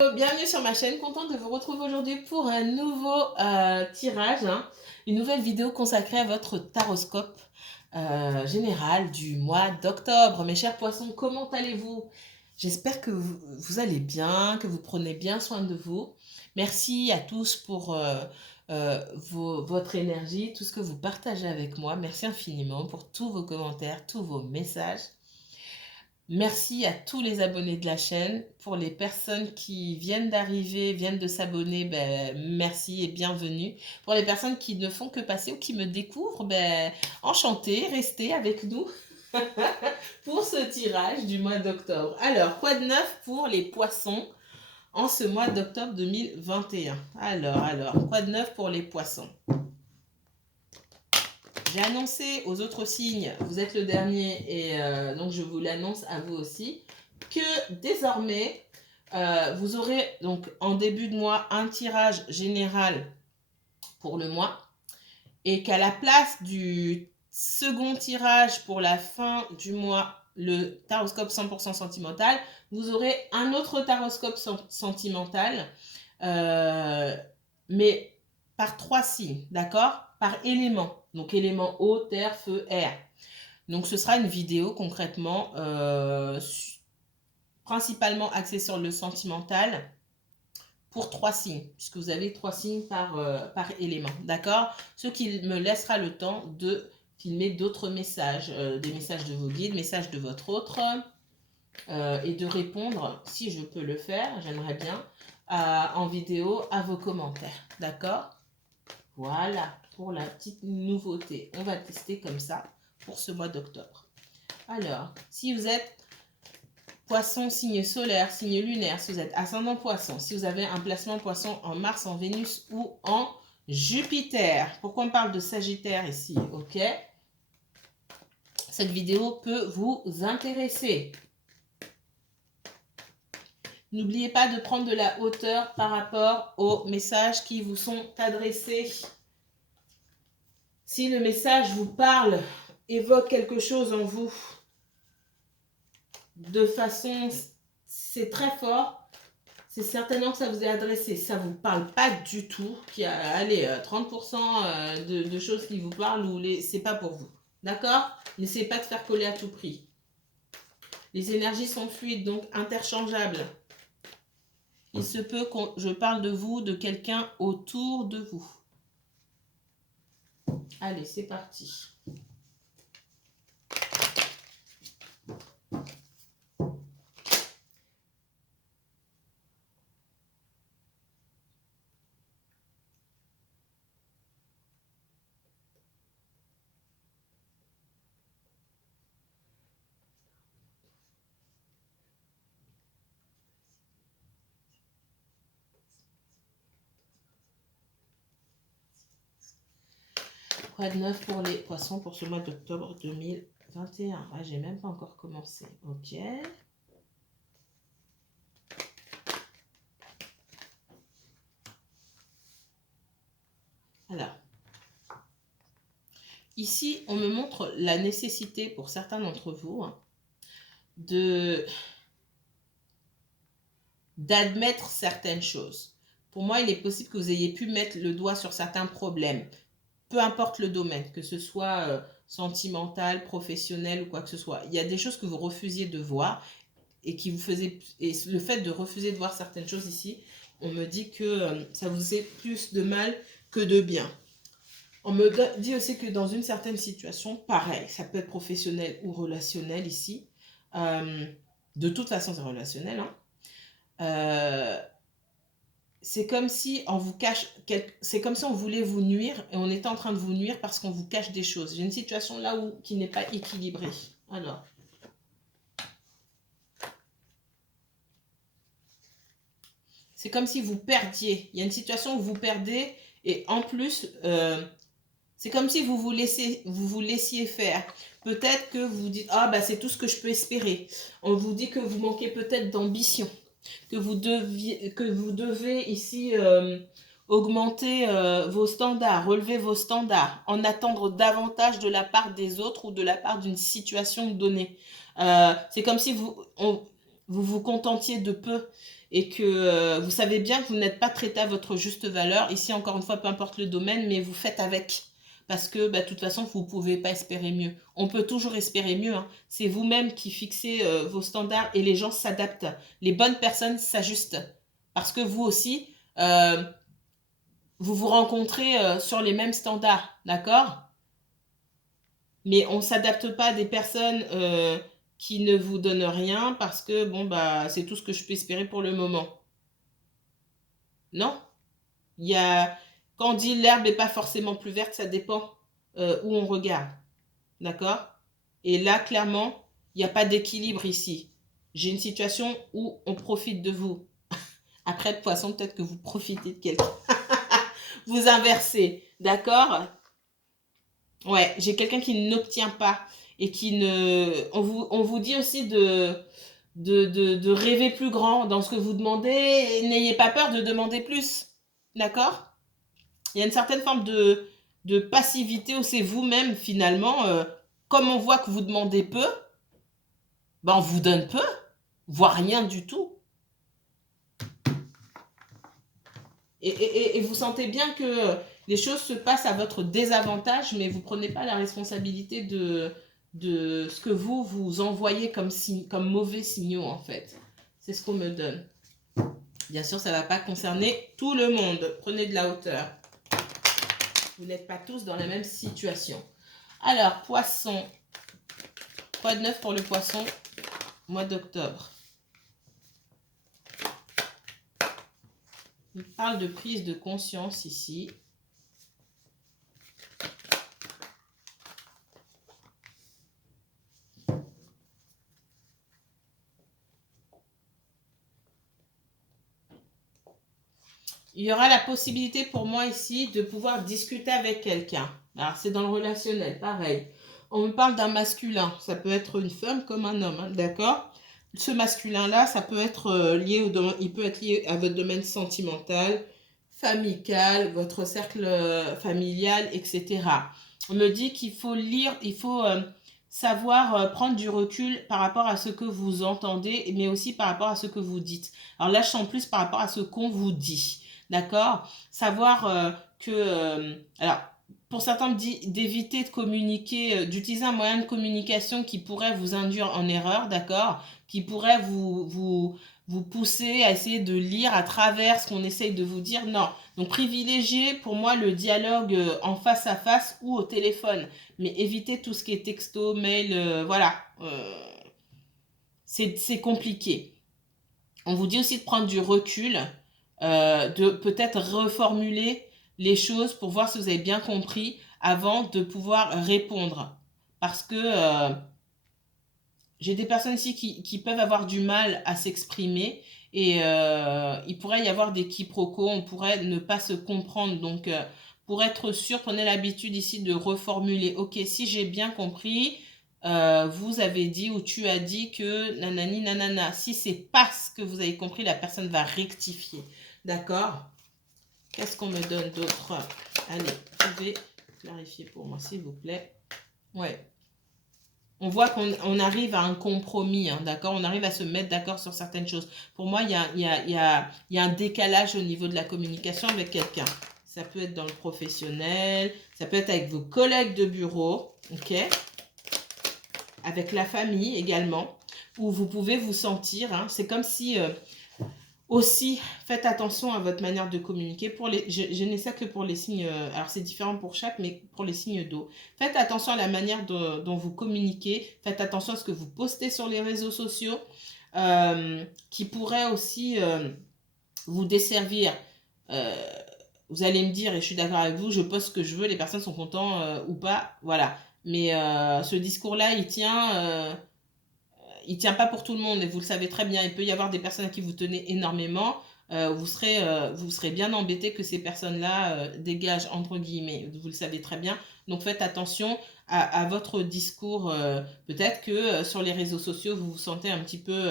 Bienvenue sur ma chaîne, contente de vous retrouver aujourd'hui pour un nouveau tirage, une nouvelle vidéo consacrée à votre taroscope général du mois d'octobre. Mes chers poissons, comment allez-vous? J'espère que vous allez bien, que vous prenez bien soin de vous. Merci à tous pour votre énergie, tout ce que vous partagez avec moi. Merci infiniment pour tous vos commentaires, tous vos messages. Merci à tous les abonnés de la chaîne. Pour les personnes qui viennent d'arriver, viennent de s'abonner, merci et bienvenue. Pour les personnes qui ne font que passer ou qui me découvrent, enchanté, restez avec nous pour ce tirage du mois d'octobre. Alors, quoi de neuf pour les poissons en ce mois d'octobre 2021? Alors, quoi de neuf pour les poissons? J'ai annoncé aux autres signes, vous êtes le dernier et donc je vous l'annonce à vous aussi, que désormais vous aurez donc en début de mois un tirage général pour le mois et qu'à la place du second tirage pour la fin du mois, le taroscope 100% sentimental, vous aurez un autre taroscope sentimental, mais par 3 signes, d'accord? Par élément. Donc élément eau, terre, feu, air. Donc ce sera une vidéo concrètement principalement axée sur le sentimental pour 3 signes, puisque vous avez 3 signes par élément, d'accord? Ce qui me laissera le temps de filmer d'autres messages, des messages de vos guides, messages de votre autre, et de répondre, si je peux le faire, j'aimerais bien, en vidéo à vos commentaires, d'accord? Voilà, pour la petite nouveauté. On va tester comme ça pour ce mois d'octobre. Alors, si vous êtes poisson, signe solaire, signe lunaire, si vous êtes ascendant poisson, si vous avez un placement poisson en Mars, en Vénus ou en Jupiter. Pourquoi on parle de Sagittaire ici? Ok. Cette vidéo peut vous intéresser. N'oubliez pas de prendre de la hauteur par rapport aux messages qui vous sont adressés. Si le message vous parle, évoque quelque chose en vous, de façon, c'est très fort, c'est certainement que ça vous est adressé. Ça ne vous parle pas du tout, qu'il y a, allez, 30% de choses qui vous parlent ou c'est pas pour vous. D'accord? N'essayez pas de faire coller à tout prix. Les énergies sont fluides, donc interchangeables. Il se peut que je parle de vous, de quelqu'un autour de vous. Allez, c'est parti. Quoi de neuf pour les poissons pour ce mois d'octobre 2021? Ah, j'ai même pas encore commencé. Ok. Alors, ici, on me montre la nécessité pour certains d'entre vous d'admettre certaines choses. Pour moi, il est possible que vous ayez pu mettre le doigt sur certains problèmes, peu importe le domaine, que ce soit sentimental, professionnel ou quoi que ce soit. Il y a des choses que vous refusiez de voir et qui vous faisaient... Et le fait de refuser de voir certaines choses ici, on me dit que ça vous fait plus de mal que de bien. On me dit aussi que dans une certaine situation, pareil, ça peut être professionnel ou relationnel ici. De toute façon, c'est relationnel. C'est comme si on vous cache, c'est comme si on voulait vous nuire et on était en train de vous nuire parce qu'on vous cache des choses. J'ai une situation là où qui n'est pas équilibrée. Alors, c'est comme si vous perdiez. Il y a une situation où vous perdez et en plus, c'est comme si vous vous laissiez faire. Peut-être que vous dites, ah bah c'est tout ce que je peux espérer. On vous dit que vous manquez peut-être d'ambition, que vous devez ici augmenter vos standards, relever vos standards, en attendre davantage de la part des autres ou de la part d'une situation donnée. C'est comme si vous vous contentiez de peu et que vous savez bien que vous n'êtes pas traité à votre juste valeur. Ici, encore une fois, peu importe le domaine, mais vous faites avec. Parce que, de toute façon, vous ne pouvez pas espérer mieux. On peut toujours espérer mieux, hein. C'est vous-même qui fixez vos standards et les gens s'adaptent. Les bonnes personnes s'ajustent. Parce que vous aussi, vous vous rencontrez sur les mêmes standards, d'accord? Mais on ne s'adapte pas à des personnes qui ne vous donnent rien parce que, c'est tout ce que je peux espérer pour le moment. Non? Il y a, quand on dit l'herbe n'est pas forcément plus verte, ça dépend où on regarde. D'accord? Et là, clairement, il n'y a pas d'équilibre ici. J'ai une situation où on profite de vous. Après, le poisson, peut-être que vous profitez de quelqu'un. Vous inversez. D'accord? Ouais, j'ai quelqu'un qui n'obtient pas et qui ne... On vous dit aussi de rêver plus grand dans ce que vous demandez et n'ayez pas peur de demander plus. D'accord? Il y a une certaine forme de passivité où c'est vous-même finalement, comme on voit que vous demandez peu, on vous donne peu, voire rien du tout. Et vous sentez bien que les choses se passent à votre désavantage, mais vous ne prenez pas la responsabilité de ce que vous envoyez comme mauvais signaux, en fait. C'est ce qu'on me donne. Bien sûr, ça ne va pas concerner tout le monde. Prenez de la hauteur. Vous n'êtes pas tous dans la même situation. Alors, poisson. Quoi de neuf pour le poisson, mois d'octobre? On parle de prise de conscience ici. Il y aura la possibilité pour moi ici de pouvoir discuter avec quelqu'un. Alors, c'est dans le relationnel, pareil. On me parle d'un masculin. Ça peut être une femme comme un homme, hein, d'accord? Ce masculin-là, ça peut être lié il peut être lié à votre domaine sentimental, familial, votre cercle familial, etc. On me dit qu'il faut lire, il faut savoir prendre du recul par rapport à ce que vous entendez, mais aussi par rapport à ce que vous dites. Alors là, je sens plus par rapport à ce qu'on vous dit. D'accord? Savoir alors, pour certains, d'éviter de communiquer, d'utiliser un moyen de communication qui pourrait vous induire en erreur, d'accord? Qui pourrait vous pousser à essayer de lire à travers ce qu'on essaye de vous dire. Non. Donc, privilégiez pour moi le dialogue en face à face ou au téléphone. Mais évitez tout ce qui est texto, mail, voilà. C'est compliqué. On vous dit aussi de prendre du recul, de peut-être reformuler les choses pour voir si vous avez bien compris avant de pouvoir répondre. Parce que j'ai des personnes ici qui peuvent avoir du mal à s'exprimer et il pourrait y avoir des quiproquos, on pourrait ne pas se comprendre. Donc, pour être sûr, prenez l'habitude ici de reformuler. Ok, si j'ai bien compris, vous avez dit ou tu as dit que nanani nanana. Si c'est pas ce que vous avez compris, la personne va rectifier. D'accord? Qu'est-ce qu'on me donne d'autre? Allez, vous pouvez clarifier pour moi, s'il vous plaît. Ouais. On voit qu'on arrive à un compromis, hein, d'accord? On arrive à se mettre d'accord sur certaines choses. Pour moi, il y a un décalage au niveau de la communication avec quelqu'un. Ça peut être dans le professionnel, ça peut être avec vos collègues de bureau, ok? Avec la famille également, où vous pouvez vous sentir, hein, c'est comme si... aussi, faites attention à votre manière de communiquer. Je n'ai ça que pour les signes, alors c'est différent pour chaque, mais pour les signes d'eau. Faites attention à la manière dont vous communiquez. Faites attention à ce que vous postez sur les réseaux sociaux, qui pourrait aussi vous desservir. Vous allez me dire, et je suis d'accord avec vous, je poste ce que je veux, les personnes sont contentes ou pas, voilà. Mais ce discours-là, il tient pas pour tout le monde et vous le savez très bien. Il peut y avoir des personnes à qui vous tenez énormément. Vous serez bien embêté que ces personnes-là dégagent, entre guillemets. Vous le savez très bien. Donc faites attention à votre discours. Peut-être que sur les réseaux sociaux, vous vous sentez un petit peu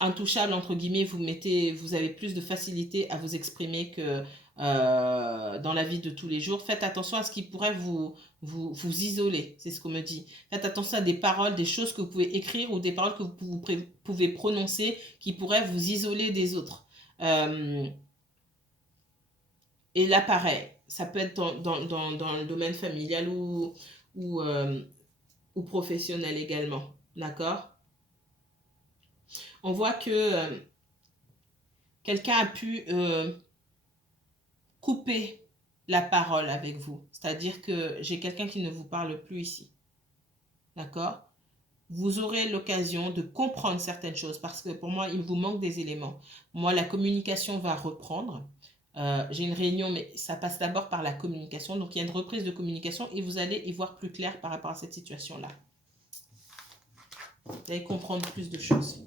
intouchable, entre guillemets, vous avez plus de facilité à vous exprimer que dans la vie de tous les jours. Faites attention à ce qui pourrait vous isoler, c'est ce qu'on me dit. Faites attention à des paroles, des choses que vous pouvez écrire ou des paroles que vous pouvez prononcer qui pourraient vous isoler des autres. Et là, pareil, ça peut être dans le domaine familial ou professionnel également. D'accord? On voit que quelqu'un a pu couper la parole avec vous. C'est-à-dire que j'ai quelqu'un qui ne vous parle plus ici. D'accord? Vous aurez l'occasion de comprendre certaines choses parce que pour moi, il vous manque des éléments. Moi, la communication va reprendre. J'ai une réunion, mais ça passe d'abord par la communication. Donc, il y a une reprise de communication et vous allez y voir plus clair par rapport à cette situation-là. Vous allez comprendre plus de choses.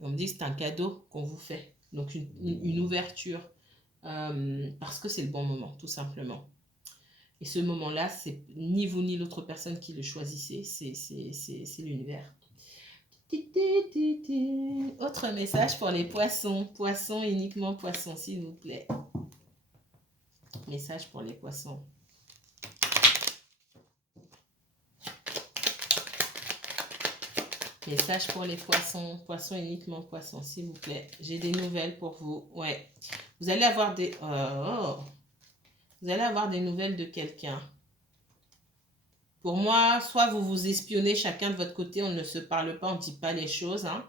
On me dit que c'est un cadeau qu'on vous fait. Donc, une ouverture parce que c'est le bon moment, tout simplement. Et ce moment-là, c'est ni vous ni l'autre personne qui le choisissez, c'est l'univers. Autre message pour les poissons. Poissons, uniquement poissons, s'il vous plaît. Message pour les poissons. Message pour les poissons. Poissons, uniquement poissons, s'il vous plaît. J'ai des nouvelles pour vous. Ouais. Vous allez avoir des... Vous allez avoir des nouvelles de quelqu'un. Pour moi, soit vous vous espionnez chacun de votre côté, on ne se parle pas, on ne dit pas les choses. Hein.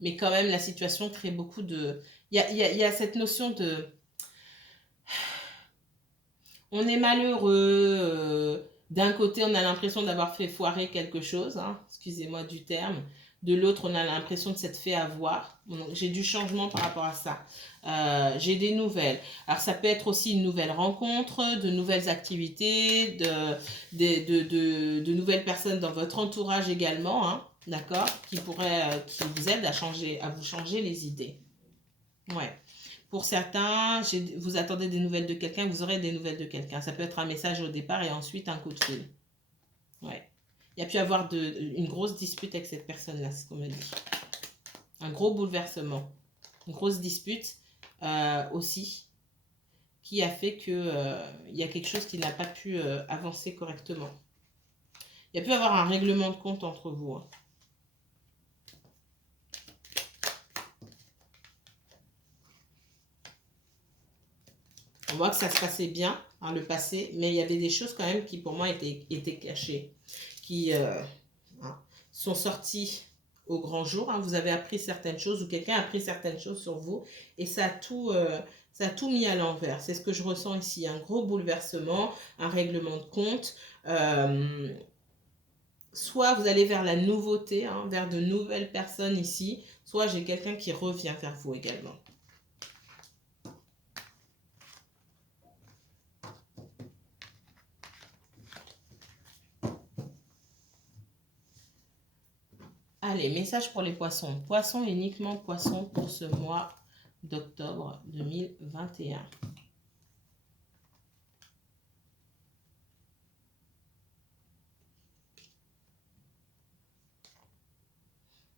Mais quand même, la situation crée beaucoup de... Il y a cette notion de... On est malheureux. D'un côté, on a l'impression d'avoir fait foirer quelque chose. Hein, excusez-moi du terme. De l'autre, on a l'impression de s'être fait avoir. J'ai du changement par rapport à ça. J'ai des nouvelles. Alors, ça peut être aussi une nouvelle rencontre, de nouvelles activités, de nouvelles personnes dans votre entourage également, hein, d'accord, qui vous aident à vous changer les idées. Ouais. Pour certains, vous attendez des nouvelles de quelqu'un, vous aurez des nouvelles de quelqu'un. Ça peut être un message au départ et ensuite un coup de fil. Ouais. Il y a pu avoir une grosse dispute avec cette personne-là, c'est ce qu'on me dit. Un gros bouleversement. Une grosse dispute aussi qui a fait qu'il y a quelque chose qui n'a pas pu avancer correctement. Il y a pu avoir un règlement de compte entre vous. Hein. On voit que ça se passait bien, hein, le passé, mais il y avait des choses quand même qui pour moi étaient cachées, qui sont sorties au grand jour. Hein. Vous avez appris certaines choses ou quelqu'un a appris certaines choses sur vous et ça a tout mis à l'envers. C'est ce que je ressens ici, un gros bouleversement, un règlement de compte. Soit vous allez vers la nouveauté, hein, vers de nouvelles personnes ici, soit j'ai quelqu'un qui revient vers vous également. Allez, message pour les poissons. Poissons, uniquement poissons pour ce mois d'octobre 2021.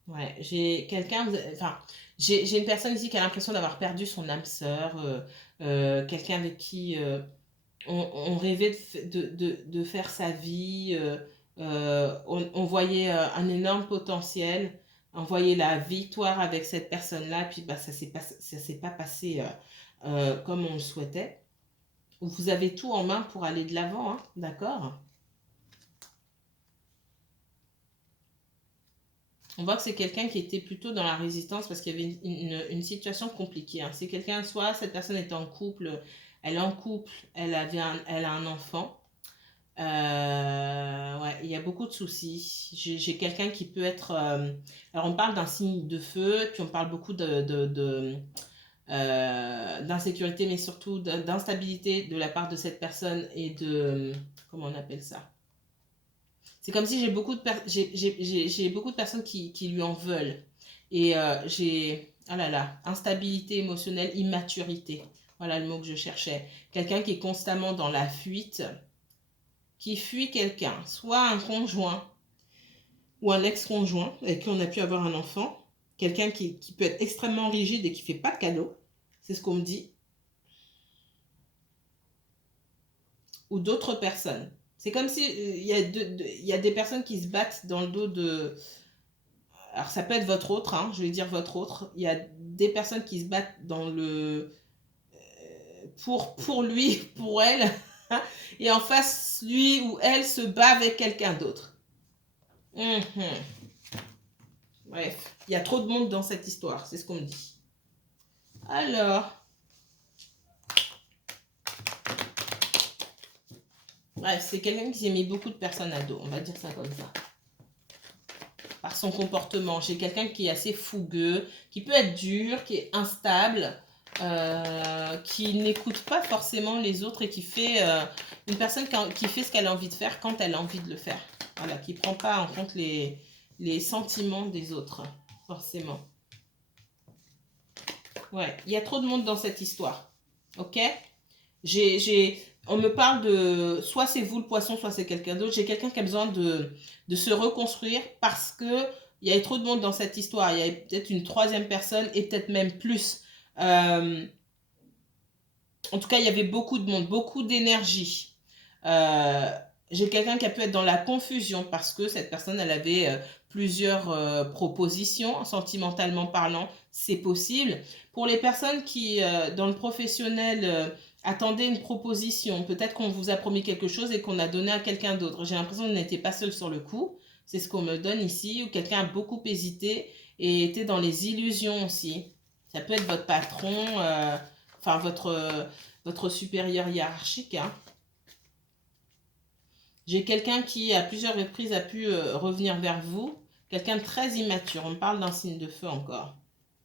Ouais, j'ai quelqu'un, enfin, j'ai une personne ici qui a l'impression d'avoir perdu son âme sœur, quelqu'un avec qui on rêvait de faire sa vie, on voyait un énorme potentiel, on voyait la victoire avec cette personne-là, puis bah, ça s'est pas passé comme on le souhaitait. Vous avez tout en main pour aller de l'avant, hein, d'accord? On voit que c'est quelqu'un qui était plutôt dans la résistance parce qu'il y avait une situation compliquée. Hein. C'est quelqu'un, soit cette personne est en couple, elle est en couple, elle a un enfant. Ouais, il y a beaucoup de soucis. J'ai quelqu'un qui peut être... alors on parle d'un signe de feu, puis on parle beaucoup d'insécurité, mais surtout d'instabilité de la part de cette personne et de... Comment on appelle ça? C'est comme si j'ai beaucoup de personnes qui lui en veulent. Et ah là là, instabilité émotionnelle, immaturité. Voilà le mot que je cherchais. Quelqu'un qui est constamment dans la fuite, qui fuit quelqu'un, soit un conjoint, ou un ex-conjoint avec qui on a pu avoir un enfant, quelqu'un qui peut être extrêmement rigide et qui ne fait pas de cadeaux, c'est ce qu'on me dit, ou d'autres personnes. C'est comme si il y a des personnes qui se battent dans le dos de... Alors ça peut être votre autre, hein, je vais dire votre autre. Il y a des personnes qui se battent dans le... pour lui, pour elle, et en face, lui ou elle se bat avec quelqu'un d'autre. Bref, il y a trop de monde dans cette histoire, c'est ce qu'on me dit. Alors, bref, c'est quelqu'un qui s'est mis beaucoup de personnes à dos, on va dire ça comme ça. Par son comportement, j'ai quelqu'un qui est assez fougueux, qui peut être dur, qui est instable, qui n'écoute pas forcément les autres et qui fait une personne qui fait ce qu'elle a envie de faire quand elle a envie de le faire. Voilà, qui ne prend pas en compte les sentiments des autres, forcément. Ouais, il y a trop de monde dans cette histoire. Ok? On me parle de... Soit c'est vous le poisson, soit c'est quelqu'un d'autre. J'ai quelqu'un qui a besoin de se reconstruire parce que il y a trop de monde dans cette histoire. Il y a peut-être une troisième personne et peut-être même plus. En tout cas, il y avait beaucoup de monde, beaucoup d'énergie. J'ai quelqu'un qui a pu être dans la confusion parce que cette personne, elle avait plusieurs propositions, sentimentalement parlant, c'est possible. Pour les personnes qui, dans le professionnel, attendaient une proposition, peut-être qu'on vous a promis quelque chose et qu'on a donné à quelqu'un d'autre. J'ai l'impression que vous n'étiez pas seul sur le coup. C'est ce qu'on me donne ici, ou quelqu'un a beaucoup hésité et était dans les illusions aussi. Ça peut être votre patron, enfin votre supérieur hiérarchique. Hein. J'ai quelqu'un qui, à plusieurs reprises, a pu revenir vers vous. Quelqu'un de très immature. On parle d'un signe de feu encore.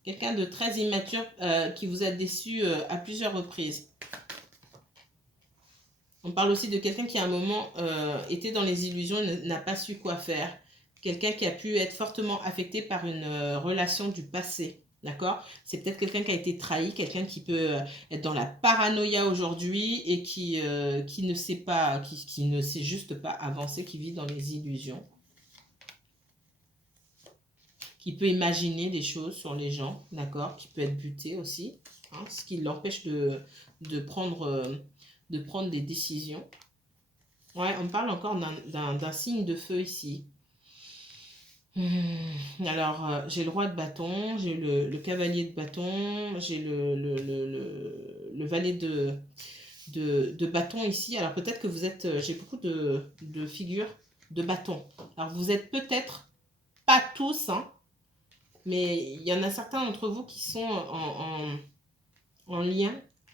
Quelqu'un de très immature qui vous a déçu à plusieurs reprises. On parle aussi de quelqu'un qui, à un moment, était dans les illusions et n'a pas su quoi faire. Quelqu'un qui a pu être fortement affecté par une relation du passé. D'accord? C'est peut-être quelqu'un qui a été trahi, quelqu'un qui peut être dans la paranoïa aujourd'hui et qui ne sait pas, qui ne sait juste pas avancer, qui vit dans les illusions. Qui peut imaginer des choses sur les gens, d'accord? Qui peut être buté aussi, hein, ce qui l'empêche de prendre des décisions. Ouais, on parle encore d'un signe de feu ici. Alors, j'ai le roi de bâton, j'ai le cavalier de bâton, j'ai le valet de bâton ici. Alors, peut-être que vous êtes... J'ai beaucoup de figures de bâton. Alors, vous êtes peut-être pas tous, hein, mais il y en a certains d'entre vous qui sont en lien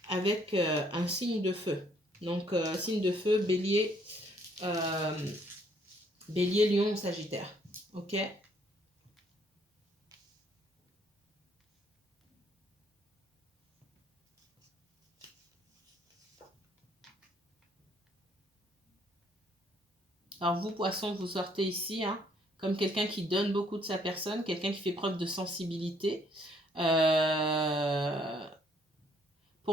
avec un signe de feu. Donc, signe de feu, bélier, bélier, lion ou sagittaire. Ok? Alors vous, poisson, vous sortez ici, hein, comme quelqu'un qui donne beaucoup de sa personne, quelqu'un qui fait preuve de sensibilité. Pour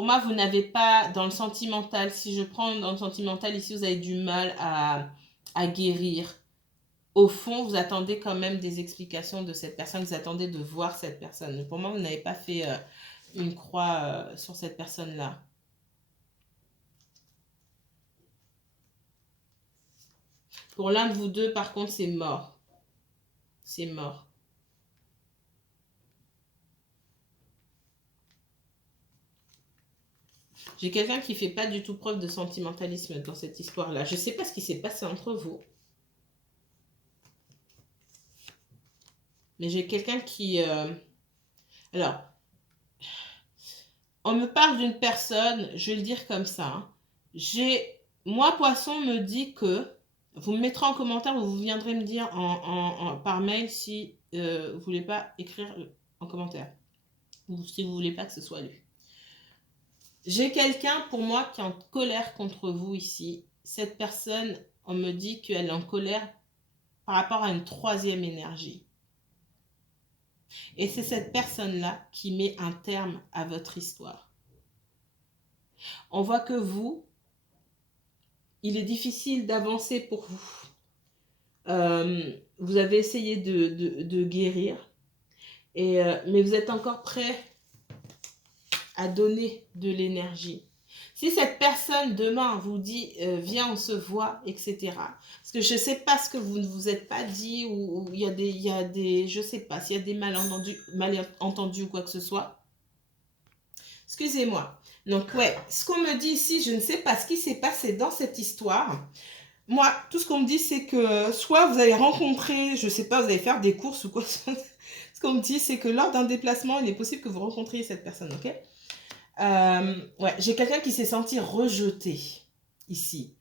moi, vous n'avez pas, dans le sentimental, si je prends dans le sentimental, ici, vous avez du mal à guérir. Au fond, vous attendez quand même des explications de cette personne, vous attendez de voir cette personne. Pour moi, vous n'avez pas fait une croix sur cette personne-là. Pour l'un de vous deux, par contre, c'est mort. C'est mort. J'ai quelqu'un qui fait pas du tout preuve de sentimentalisme dans cette histoire-là. Je ne sais pas ce qui s'est passé entre vous. Mais j'ai quelqu'un qui... Alors, on me parle d'une personne, je vais le dire comme ça. Hein. Moi, poisson, me dit que... Vous me mettrez en commentaire ou vous viendrez me dire par mail si vous ne voulez pas écrire en commentaire. Ou si vous ne voulez pas que ce soit lu. J'ai quelqu'un pour moi qui est en colère contre vous ici. Cette personne, on me dit qu'elle est en colère par rapport à une troisième énergie. Et c'est cette personne-là qui met un terme à votre histoire. On voit que vous, il est difficile d'avancer pour vous. vous avez essayé de guérir, mais vous êtes encore prêt à donner de l'énergie. Si cette personne demain vous dit viens on se voit, etc. Parce que je ne sais pas ce que vous ne vous êtes pas dit ou il y a des je ne sais pas s'il y a des malentendus ou quoi que ce soit. Excusez-moi. Donc ouais, ce qu'on me dit ici, je ne sais pas ce qui s'est passé dans cette histoire. Moi, tout ce qu'on me dit, c'est que soit vous allez rencontrer, je ne sais pas, vous allez faire des courses ou quoi. Ce qu'on me dit, c'est que lors d'un déplacement, il est possible que vous rencontriez cette personne, ok? Ouais, j'ai quelqu'un qui s'est senti rejeté ici.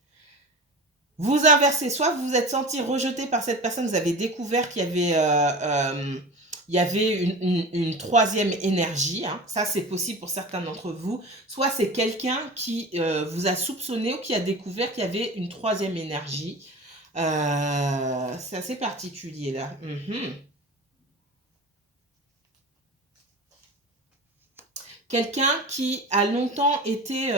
Vous inversez, soit vous vous êtes senti rejeté par cette personne, vous avez découvert qu'il y avait, il y avait une troisième énergie, hein. Ça c'est possible pour certains d'entre vous, soit c'est quelqu'un qui vous a soupçonné ou qui a découvert qu'il y avait une troisième énergie. C'est assez particulier là. Quelqu'un qui a longtemps été...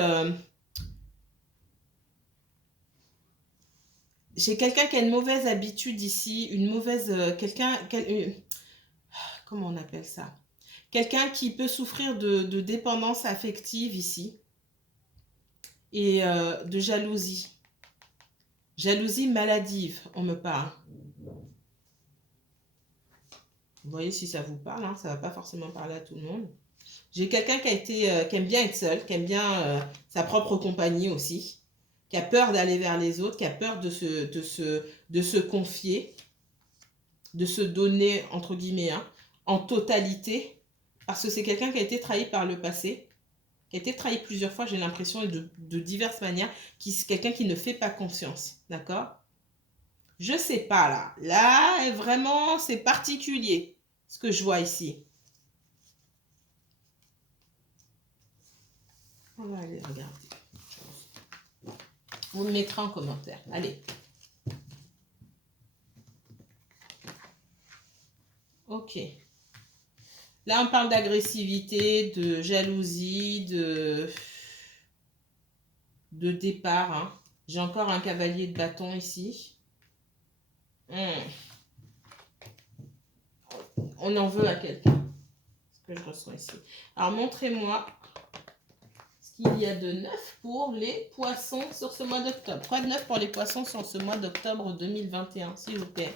j'ai quelqu'un qui a une mauvaise habitude ici, une mauvaise... comment on appelle ça? Quelqu'un qui peut souffrir de dépendance affective ici et de jalousie. Jalousie maladive, on me parle. Vous voyez si ça vous parle, hein, ça ne va pas forcément parler à tout le monde. J'ai quelqu'un qui aime bien être seul, qui aime bien sa propre compagnie aussi, qui a peur d'aller vers les autres, qui a peur de se confier, de se donner, entre guillemets, hein, en totalité, parce que c'est quelqu'un qui a été trahi par le passé, qui a été trahi plusieurs fois, j'ai l'impression, et de diverses manières, quelqu'un qui ne fait pas confiance, d'accord? Je sais pas, là. Là, vraiment, c'est particulier, ce que je vois ici. On va aller regarder. Vous le mettrez en commentaire. Allez. Ok. Là, on parle d'agressivité, de jalousie, de départ. Hein. J'ai encore un cavalier de bâton ici. On en veut à quelqu'un. Ce que je ressens ici. Alors, montrez-moi ce qu'il y a de neuf pour les poissons sur ce mois d'octobre. Quoi de neuf pour les poissons sur ce mois d'octobre 2021, s'il vous plaît?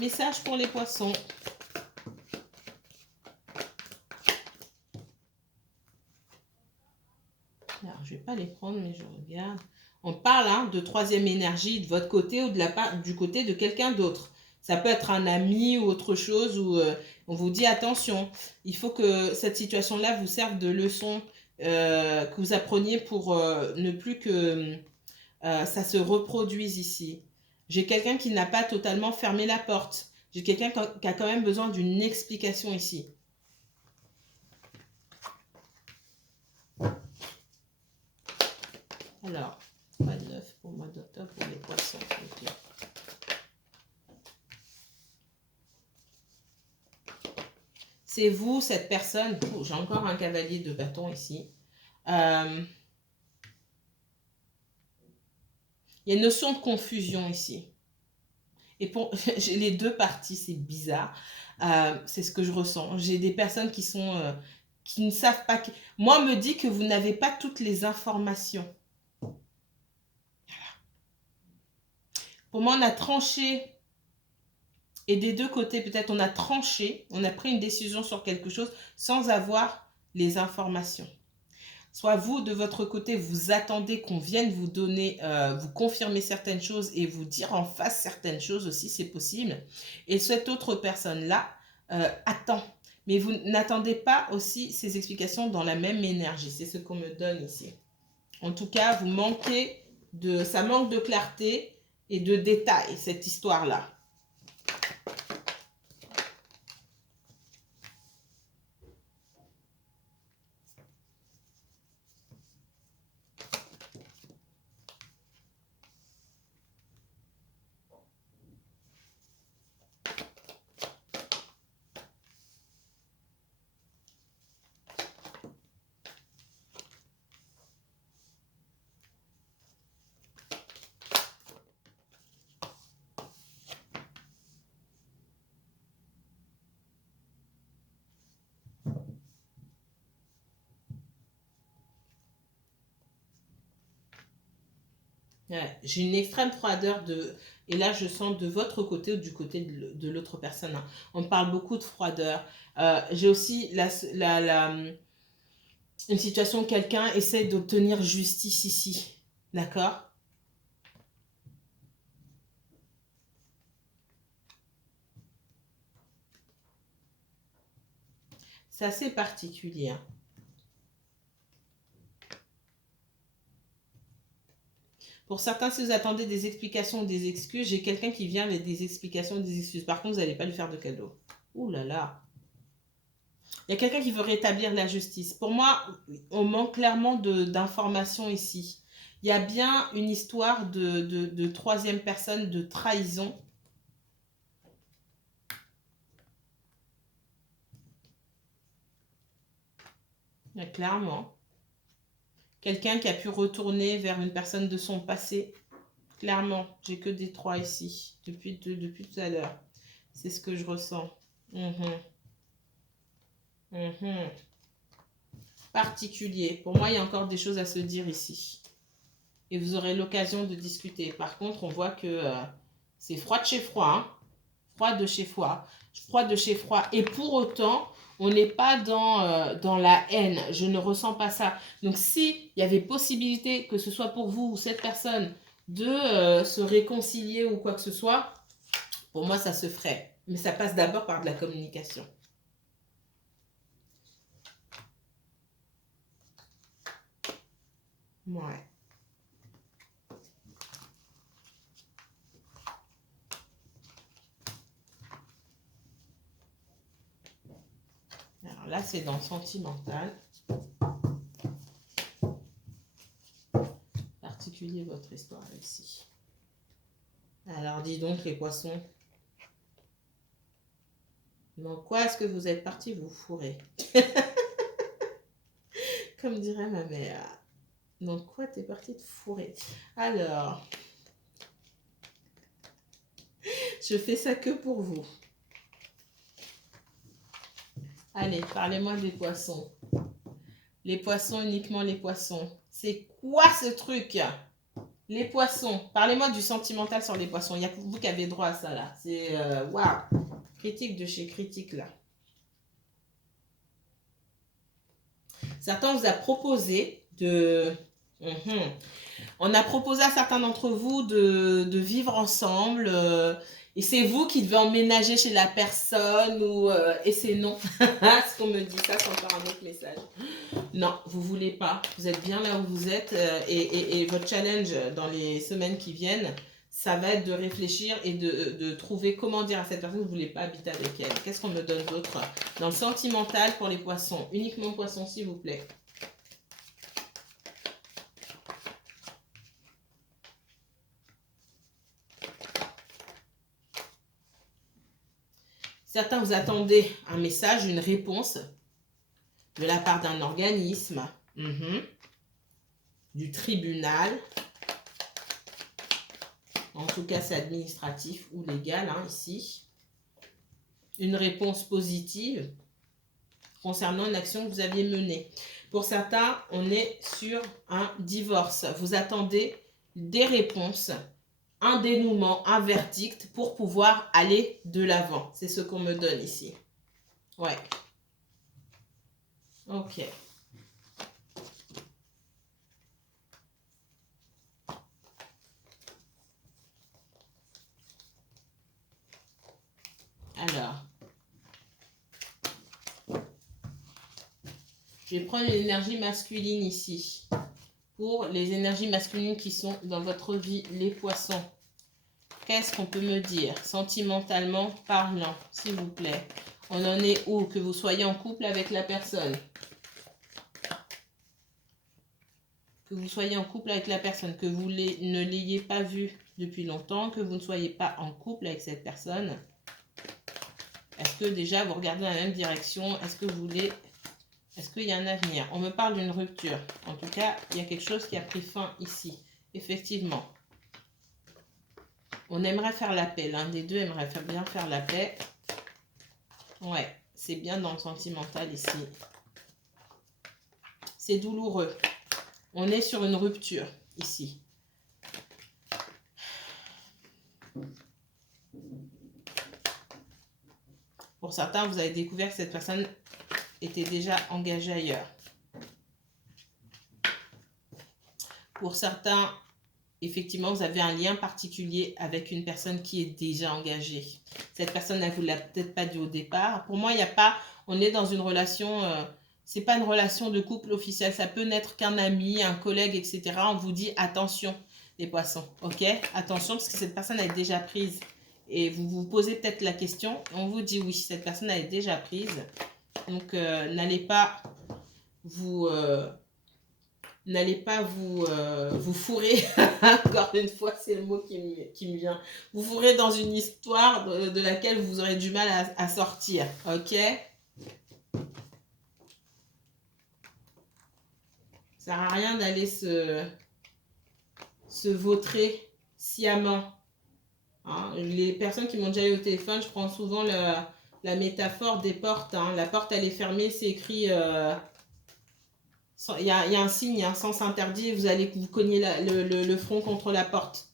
Message pour les poissons. Alors, je ne vais pas les prendre, mais je regarde. On parle hein, de troisième énergie de votre côté ou du côté de quelqu'un d'autre. Ça peut être un ami ou autre chose où on vous dit attention, il faut que cette situation-là vous serve de leçon, que vous appreniez pour ne plus que ça se reproduise ici. J'ai quelqu'un qui n'a pas totalement fermé la porte. J'ai quelqu'un qui a quand même besoin d'une explication ici. Alors, pas de neuf pour le mois d'octobre pour les poissons. Okay. C'est vous, cette personne. Oh, j'ai encore un cavalier de bâton ici. Il y a une notion de confusion ici. Et j'ai les deux parties, c'est bizarre. C'est ce que je ressens. J'ai des personnes qui sont qui ne savent pas. Moi, on me dit que vous n'avez pas toutes les informations. Pour moi, on a tranché. Et des deux côtés, peut-être on a tranché, on a pris une décision sur quelque chose sans avoir les informations. Soit vous, de votre côté, vous attendez qu'on vienne vous donner, vous confirmer certaines choses et vous dire en face certaines choses aussi, c'est possible. Et cette autre personne-là attend. Mais vous n'attendez pas aussi ces explications dans la même énergie. C'est ce qu'on me donne ici. En tout cas, ça manque de clarté et de détails, cette histoire-là. Ouais, j'ai une extrême froideur et là je sens de votre côté ou du côté de l'autre personne, hein. On parle beaucoup de froideur. J'ai aussi une situation où quelqu'un essaie d'obtenir justice ici. D'accord? C'est assez particulier, hein. Pour certains, si vous attendez des explications ou des excuses, j'ai quelqu'un qui vient avec des explications ou des excuses. Par contre, vous n'allez pas lui faire de cadeau. Ouh là là. Il y a quelqu'un qui veut rétablir la justice. Pour moi, on manque clairement d'informations ici. Il y a bien une histoire de troisième personne, de trahison. Mais clairement. Quelqu'un qui a pu retourner vers une personne de son passé. Clairement, j'ai que des trois ici, depuis tout à l'heure. C'est ce que je ressens. Mhm. Mhm. Particulier. Pour moi, il y a encore des choses à se dire ici. Et vous aurez l'occasion de discuter. Par contre, on voit que c'est froid de chez froid, hein. Froid de chez froid. Froid de chez froid. Et pour autant, on n'est pas dans la haine. Je ne ressens pas ça. Donc, s'il y avait possibilité que ce soit pour vous ou cette personne de se réconcilier ou quoi que ce soit, pour moi, ça se ferait. Mais ça passe d'abord par de la communication. Ouais. Alors là, c'est dans le sentimental. Particulier votre histoire ici. Alors, dis donc, les poissons. Dans quoi est-ce que vous êtes parti vous fourrer? Comme dirait ma mère. Dans quoi t'es parti te fourrer? Alors, je fais ça que pour vous. Allez, parlez-moi des poissons. Les poissons, uniquement les poissons. C'est quoi ce truc? Les poissons. Parlez-moi du sentimental sur les poissons. Il n'y a que vous qui avez droit à ça, là. C'est... Waouh. Critique de chez critique, là. Certains vous a proposé de... On a proposé à certains d'entre vous de vivre ensemble. Et c'est vous qui devez emménager chez la personne. Et c'est non. Ce qu'on me dit, ça, c'est encore un autre message. Non, vous ne voulez pas. Vous êtes bien là où vous êtes. Et votre challenge dans les semaines qui viennent, ça va être de réfléchir et de trouver comment dire à cette personne que vous ne voulez pas habiter avec elle. Qu'est-ce qu'on me donne d'autre? Dans le sentimental pour les poissons. Uniquement poissons, s'il vous plaît. Certains vous attendez un message, une réponse de la part d'un organisme, du tribunal. En tout cas, c'est administratif ou légal, hein, ici. Une réponse positive concernant une action que vous aviez menée. Pour certains, on est sur un divorce. Vous attendez des réponses, un dénouement, un verdict pour pouvoir aller de l'avant. C'est ce qu'on me donne ici. Ouais. Ok. Alors. Je vais prendre une énergie masculine ici. Pour les énergies masculines qui sont dans votre vie, les poissons. Qu'est-ce qu'on peut me dire sentimentalement parlant, s'il vous plaît? On en est où? Que vous soyez en couple avec la personne. Que vous soyez en couple avec la personne. Que vous ne l'ayez pas vue depuis longtemps. Que vous ne soyez pas en couple avec cette personne. Est-ce que déjà vous regardez dans la même direction? Est-ce que vous voulez... Est-ce qu'il y a un avenir? On me parle d'une rupture. En tout cas, il y a quelque chose qui a pris fin ici. Effectivement. On aimerait faire la paix. L'un des deux aimerait bien faire la paix. Ouais, c'est bien dans le sentimental ici. C'est douloureux. On est sur une rupture ici. Pour certains, vous avez découvert que cette personne était déjà engagée ailleurs. Pour certains, effectivement, vous avez un lien particulier avec une personne qui est déjà engagée. Cette personne, elle ne vous l'a peut-être pas dit au départ. Pour moi, il n'y a pas... On est dans une relation... c'est pas une relation de couple officielle. Ça peut n'être qu'un ami, un collègue, etc. On vous dit attention, les poissons. Ok? Attention, parce que cette personne elle est déjà prise. Et vous vous posez peut-être la question. On vous dit oui, cette personne elle est déjà prise. Donc, n'allez pas vous... vous fourrer, encore une fois, c'est le mot qui me vient, vous fourrer dans une histoire de laquelle vous aurez du mal à sortir, ok? Ça sert à rien d'aller se vautrer sciemment. Hein? Les personnes qui m'ont déjà eu au téléphone, je prends souvent la métaphore des portes. Hein? La porte, elle est fermée, c'est écrit... il y a un signe, un sens interdit, vous allez vous cogner le front contre la porte.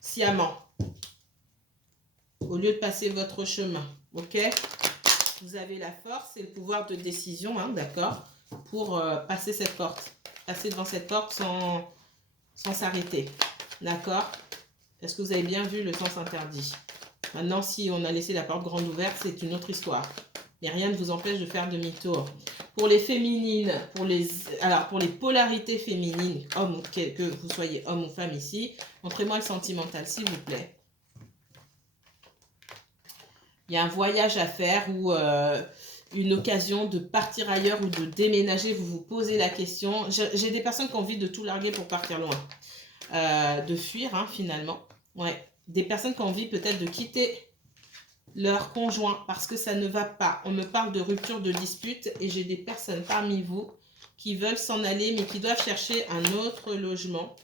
Sciemment. Au lieu de passer votre chemin. Ok? Vous avez la force et le pouvoir de décision, hein, d'accord? Pour passer cette porte. Passer devant cette porte sans s'arrêter. D'accord? Est-ce que vous avez bien vu le sens interdit? Maintenant, si on a laissé la porte grande ouverte, c'est une autre histoire. Mais rien ne vous empêche de faire demi-tour. Pour les féminines, pour les polarités féminines, que vous soyez homme ou femme ici, montrez-moi le sentimental, s'il vous plaît. Il y a un voyage à faire ou une occasion de partir ailleurs ou de déménager. Vous vous posez la question. J'ai des personnes qui ont envie de tout larguer pour partir loin. De fuir, hein, finalement. Ouais. Des personnes qui ont envie peut-être de quitter leur conjoint parce que ça ne va pas. On me parle de rupture de dispute et j'ai des personnes parmi vous qui veulent s'en aller mais qui doivent chercher un autre logement,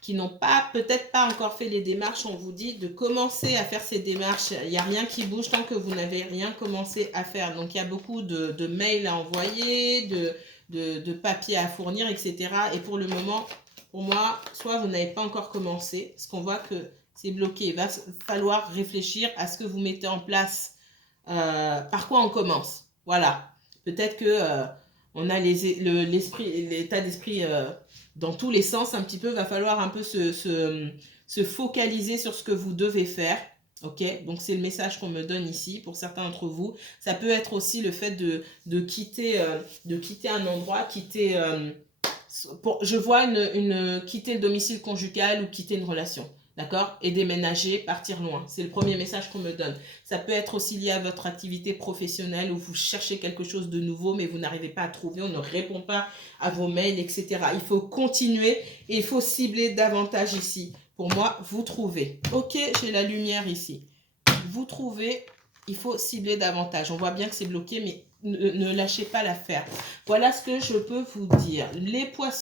qui n'ont peut-être pas encore fait les démarches. On vous dit de commencer à faire ces démarches. Il n'y a rien qui bouge tant que vous n'avez rien commencé à faire. Donc il y a beaucoup de mails à envoyer, de papiers à fournir, etc. Et pour le moment, pour moi, soit vous n'avez pas encore commencé, parce qu'on voit que c'est bloqué. Il va falloir réfléchir à ce que vous mettez en place. Par quoi on commence? Voilà. Peut-être que on a l'état d'esprit dans tous les sens un petit peu. Va falloir un peu se focaliser sur ce que vous devez faire. Ok? Donc c'est le message qu'on me donne ici pour certains d'entre vous. Ça peut être aussi le fait de quitter un endroit, je vois quitter le domicile conjugal ou quitter une relation. D'accord? Et déménager, partir loin. C'est le premier message qu'on me donne. Ça peut être aussi lié à votre activité professionnelle où vous cherchez quelque chose de nouveau, mais vous n'arrivez pas à trouver, on ne répond pas à vos mails, etc. Il faut continuer et il faut cibler davantage ici. Pour moi, vous trouvez. Ok, j'ai la lumière ici. Vous trouvez, il faut cibler davantage. On voit bien que c'est bloqué, mais ne lâchez pas l'affaire. Voilà ce que je peux vous dire. Les poissons.